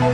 I'm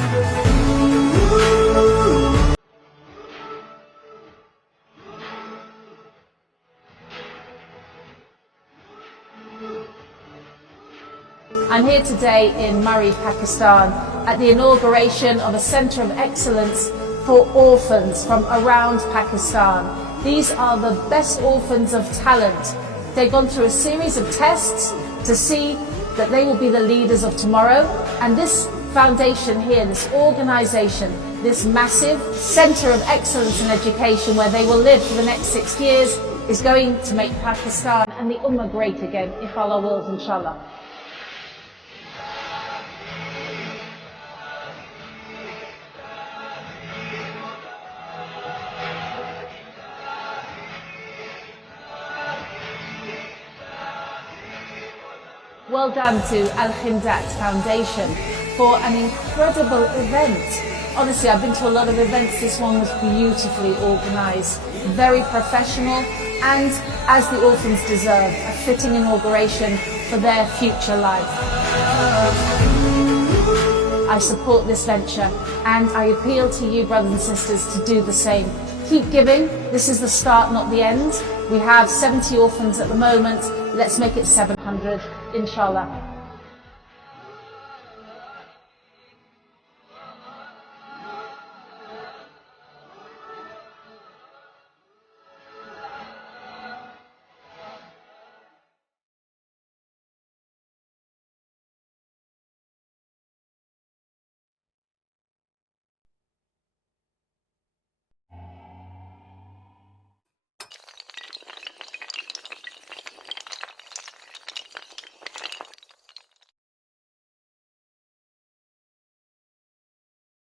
here today in Murree, Pakistan, at the inauguration of a centre of excellence for orphans from around Pakistan. These are the best orphans of talent. They've gone through a series of tests to see that they will be the leaders of tomorrow. And this foundation here, this organisation, this massive centre of excellence in education where they will live for the next 6 years is going to make Pakistan and the Ummah great again, if Allah wills, inshallah. Well done to Alkhidmat Foundation for an incredible event. Honestly, I've been to a lot of events. This one was beautifully organised, very professional, and as the orphans deserve, a fitting inauguration for their future life. I support this venture and I appeal to you, brothers and sisters, to do the same. Keep giving. This is the start, not the end. We have 70 orphans at the moment. Let's make it 700, inshallah.